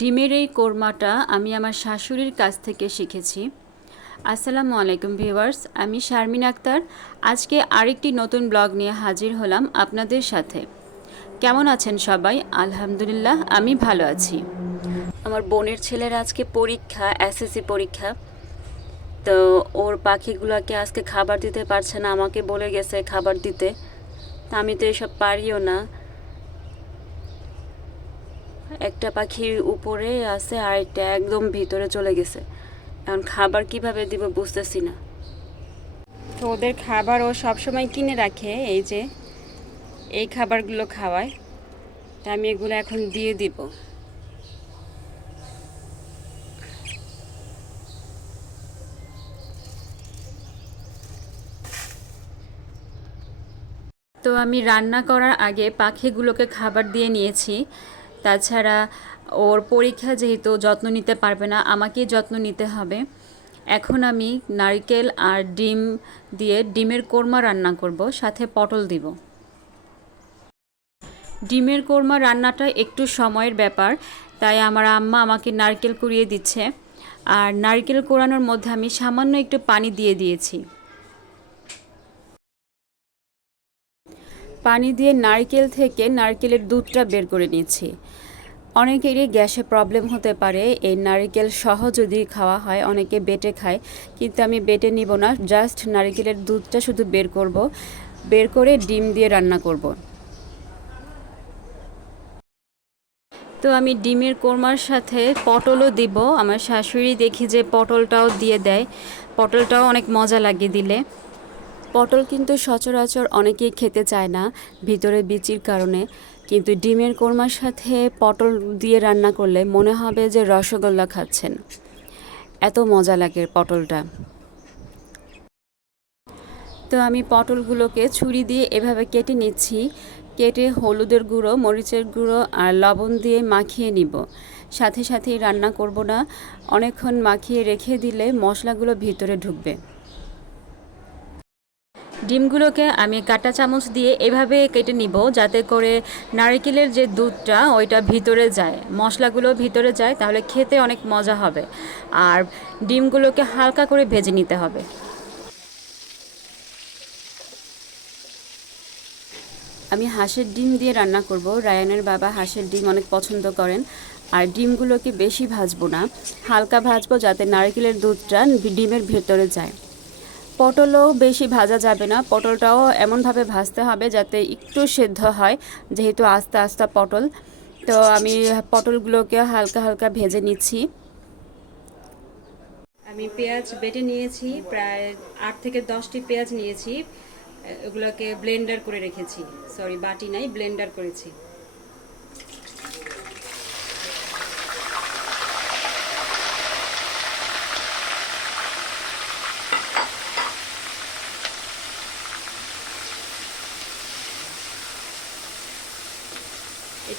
ডিমের এই কোরমাটা আমি আমার শাশুড়ির কাছ থেকে শিখেছি। আসসালামু আলাইকুম ভিউয়ার্স, আমি শারমিন আক্তার। আজকে আরেকটি নতুন ব্লগ নিয়ে হাজির হলাম আপনাদের সাথে। কেমন আছেন সবাই? আলহামদুলিল্লাহ, আমি ভালো আছি। আমার বোনের ছেলের আজকে পরীক্ষা, এসএসসি পরীক্ষা। তো ওর পাখিগুলোকে আজকে খাবার দিতে পারছে না, আমাকে বলে গেছে খাবার দিতে। তা আমি তো এসব পারিও না। একটা পাখির উপরে আছে আর একটা একদম ভিতরে চলে গেছে। এখন খাবার কীভাবে দিব বুঝতেছি না। তো ওদের খাবার ও সবসময় কিনে রাখে, এই যে এই খাবারগুলো খাওয়ায়। তা আমি এগুলো এখন দিয়ে দিব। তো আমি রান্না করার আগে পাখিগুলোকে খাবার দিয়ে নিয়েছি। তাছাড়া ওর পরীক্ষা যেহেতু যত্ন নিতে পারবে না, আমাকেই যত্ন নিতে হবে। এখন আমি নারকেল আর ডিম দিয়ে ডিমের কোরমা রান্না করব, সাথে পটল দিব। ডিমের কোরমা রান্নাটা একটু সময়ের ব্যাপার, তাই আমার আম্মা আমাকে নারকেল কুড়িয়ে দিচ্ছে। আর নারকেল কোরানোর মধ্যে আমি সামান্য একটু পানি দিয়ে দিয়েছি। পানি দিয়ে নারকেল থেকে নারকেলের দুধটা বের করে নিচ্ছি। অনেকেরই গ্যাসে প্রবলেম হতে পারে, এই নারকেল সহ যদি খাওয়া হয়, অনেকে বেটে খায়, কিন্তু আমি বেটে নিব না, জাস্ট নারকেলের দুধটা শুধু বের করব, বের করে ডিম দিয়ে রান্না করব। তো আমি ডিমের কোরমার সাথে পটলও দিব, আমার শাশুড়ি দেখি যে পটলটাও দিয়ে দেয়, পটলটাও অনেক মজা লাগে দিলে। পটল কিন্তু সচরাচর অনেকেই খেতে চায় না, ভিতরে বিচির কারণে। কিন্তু ডিমের কোরমার সাথে পটল দিয়ে রান্না করলে মনে হবে যে রসগোল্লা খাচ্ছেন। এত মজা লাগে পটলটা। তো আমি পটলগুলোকে ছুরি দিয়ে এভাবে কেটে নিচ্ছি। কেটে হলুদের গুঁড়ো, মরিচের গুঁড়ো আর লবণ দিয়ে মাখিয়ে নিব। সাথে সাথেই রান্না করব না, অনেকক্ষণ মাখিয়ে রেখে দিলে মশলাগুলো ভিতরে ঢুকবে। ডিমগুলোকে আমি কাঁটা চামচ দিয়ে এভাবে কেটে নিব যাতে করে নারকেলের যে দুধটা, ওইটা ভিতরে যায়। মশলাগুলো ভিতরে যায়, তাহলে খেতে অনেক মজা হবে। আর ডিমগুলোকে হালকা করে ভেজে নিতে হবে। আমি হাঁসের ডিম দিয়ে রান্না করব। রায়ানের বাবা হাঁসের ডিম অনেক পছন্দ করেন। আর ডিমগুলোকে বেশি ভাজবো না। হালকা ভাজবো যাতে নারকেলের দুধটা ডিমের ভেতরে যায়। পটলও বেশি ভাজা যাবে না। পটলটাও এমনভাবে ভাজতে হবে যাতে একটু সেদ্ধ হয়, যেহেতু আস্তে আস্তে পটল। তো আমি পটলগুলোকে হালকা হালকা ভেজে নিচ্ছি। আমি পেঁয়াজ বেটে নিয়েছি, প্রায় আট থেকে দশটি পেঁয়াজ নিয়েছি। এগুলোকে ব্লেন্ডার করে রেখেছি। সরি, বাটি নাই, ব্লেন্ডার করেছি।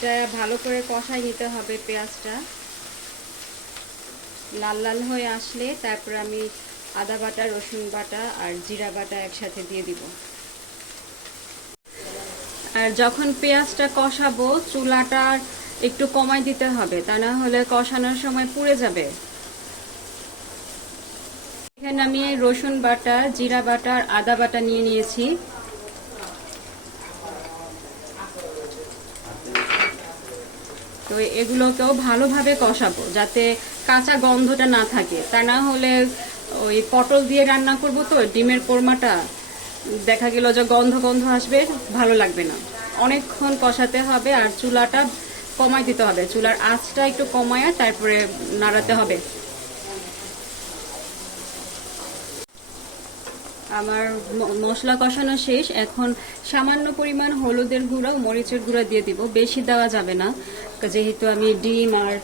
এটা ভালো করে কষাই নিতে হবে পেঁয়াজটা। লাল লাল হয়ে আসলে তারপর আমি আদা বাটা, রসুন বাটা আর জিরা বাটা একসাথে দিয়ে দিব। আর যখন পেঁয়াজটা কষাবো, চুলাটা একটু কমাই দিতে হবে, তা না হলে কষানোর সময় পুড়ে যাবে। এখানে আমি রসুন বাটা, জিরা বাটা আর আদা বাটা নিয়ে নিয়েছি। তো এগুলোকেও ভালোভাবে কষাবো যাতে কাঁচা গন্ধটা না থাকে। তা না হলে ওই পটল দিয়ে রান্না করব তো, ডিমের কোরমাটা, দেখা গেল যে গন্ধ গন্ধ আসবে, ভালো লাগবে না। অনেকক্ষণ কষাতে হবে আর চুলাটা কমাই দিতে হবে। চুলার আঁচটা একটু কমায় তারপরে নাড়াতে হবে। আমার মশলা কষানো শেষ। এখন সামান্য পরিমাণ হলুদের গুঁড়া, মরিচের গুঁড়া দিয়ে দিব। বেশি দেওয়া যাবে না। যেহেতু আমি ডিম আর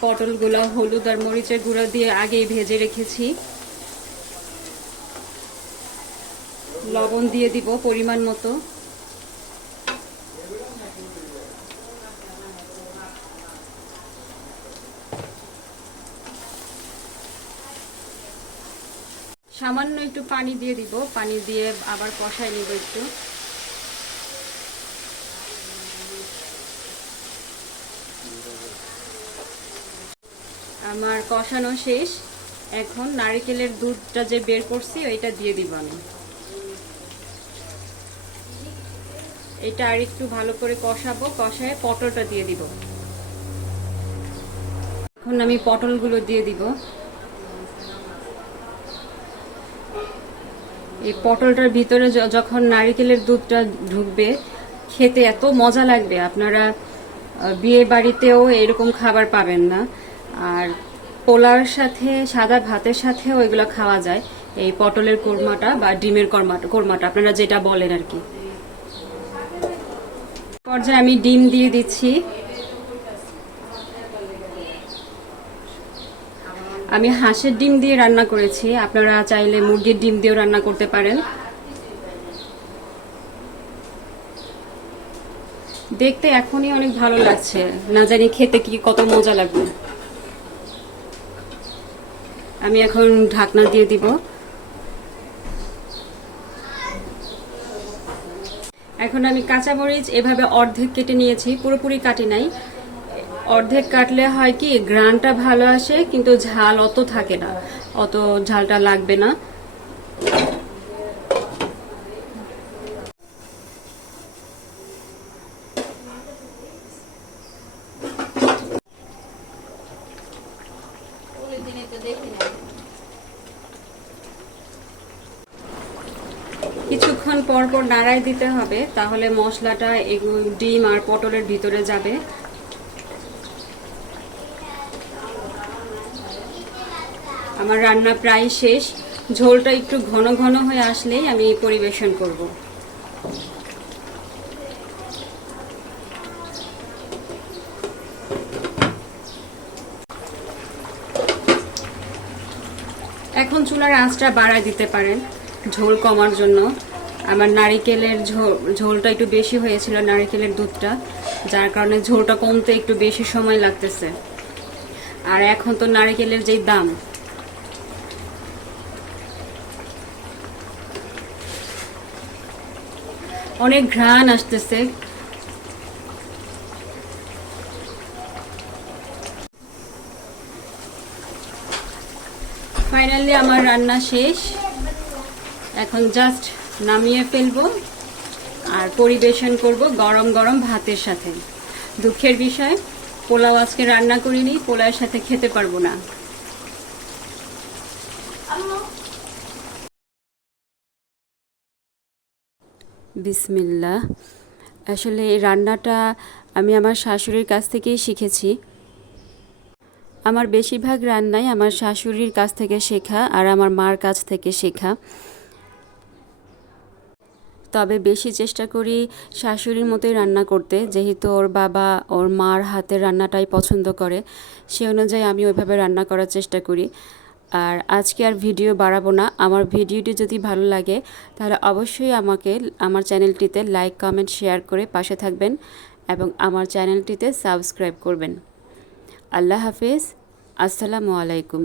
পটলগুলো হলুদ আর মরিচের গুঁড়া দিয়ে আগেই ভেজে রেখেছি, লবণ দিয়ে দিব পরিমাণ মতো। সামান্য একটু পানি দিয়ে দিব, পানি দিয়ে আবার কষাই নিব একটু। আমার কষানো শেষ। এখন নারকেলের দুধটা যে বের করছি, ওইটা দিয়ে দিব আমি। এটা আর একটু ভালো করে কষাবো, কষায় পটলটা দিয়ে দিব। এখন আমি পটলগুলো দিয়ে দিব। এই পটলটার ভিতরে যখন নারকেলের দুধটা ঢুকবে, খেতে এত মজা লাগবে। আপনারা বিয়ে বাড়িতেও এরকম খাবার পাবেন না। আর পোলার সাথে, সাদা ভাতের সাথেও ওইগুলো খাওয়া যায়। এই পটলের কোরমাটা বা ডিমের কোরমাটা কোরমাটা, আপনারা যেটা বলেন আর কি। পর্যায়ে আমি ডিম দিয়ে দিচ্ছি। আমি হাঁসের ডিম দিয়ে রান্না করেছি। আপনারা চাইলে মুরগির ডিম দিয়েও রান্না করতে পারেন। দেখতে এখনই অনেক ভালো লাগছে। না জানি খেতে কি কত মজা লাগবে। আমি এখন ঢাকনা দিয়ে দিব। এখন আমি কাঁচামরিচ এভাবে অর্ধেক কেটে নিয়েছি, পুরোপুরি কাটি নাই। অর্ধেক কাটলে হয় কি গ্রানটা ভালো আসে, কিন্তু ঝাল অত থাকে না, অত ঝালটা লাগবে না। কিছুক্ষণ পর পর নাড়াই দিতে হবে, তাহলে মশলাটা ডিম আর পটলের ভিতরে যাবে। আমার রান্না প্রায় শেষ। ঝোলটা একটু ঘন ঘন হয়ে আসলেই আমি পরিবেশন করব। এখন চুলার আঁচটা বাড়ায় দিতে পারেন, ঝোল কমার জন্য। আমার নারিকেলের ঝোল, ঝোলটা একটু বেশি হয়েছিল, নারিকেলের দুধটা, যার কারণে ঝোলটা কমতে একটু বেশি সময় লাগতেছে। আর এখন তো নারিকেলের যেই দাম। অনেক ঘ্রাণ আসতেছে। ফাইনালি আমার রান্না শেষ। এখন জাস্ট নামিয়ে ফেলব আর পরিবেশন করব গরম গরম ভাতের সাথে। দুঃখের বিষয় পোলাও আজকে রান্না করিনি পোলাওয়ের সাথে খেতে পারব না। বিসমিল্লা আসলে এই রান্নাটা আমি আমার শাশুড়ির কাছ থেকেই শিখেছি। আমার বেশিরভাগ রান্নাই আমার শাশুড়ির কাছ থেকে শেখা আর আমার মার কাছ থেকে শেখা। তবে বেশি চেষ্টা করি শাশুড়ির মতোই রান্না করতে। যেহেতু ওর বাবা ওর মার হাতের রান্নাটাই পছন্দ করে, সে অনুযায়ী আমি ওইভাবে রান্না করার চেষ্টা করি। আর আজকে আর ভিডিও বাড়াবো না। আমার ভিডিওটি যদি ভালো লাগে, তাহলে অবশ্যই আমাকে, আমার চ্যানেলটিতে লাইক, কমেন্ট, শেয়ার করে পাশে থাকবেন এবং আমার চ্যানেলটিতে সাবস্ক্রাইব করবেন। আল্লাহ হাফিজ। আসসালামু আলাইকুম।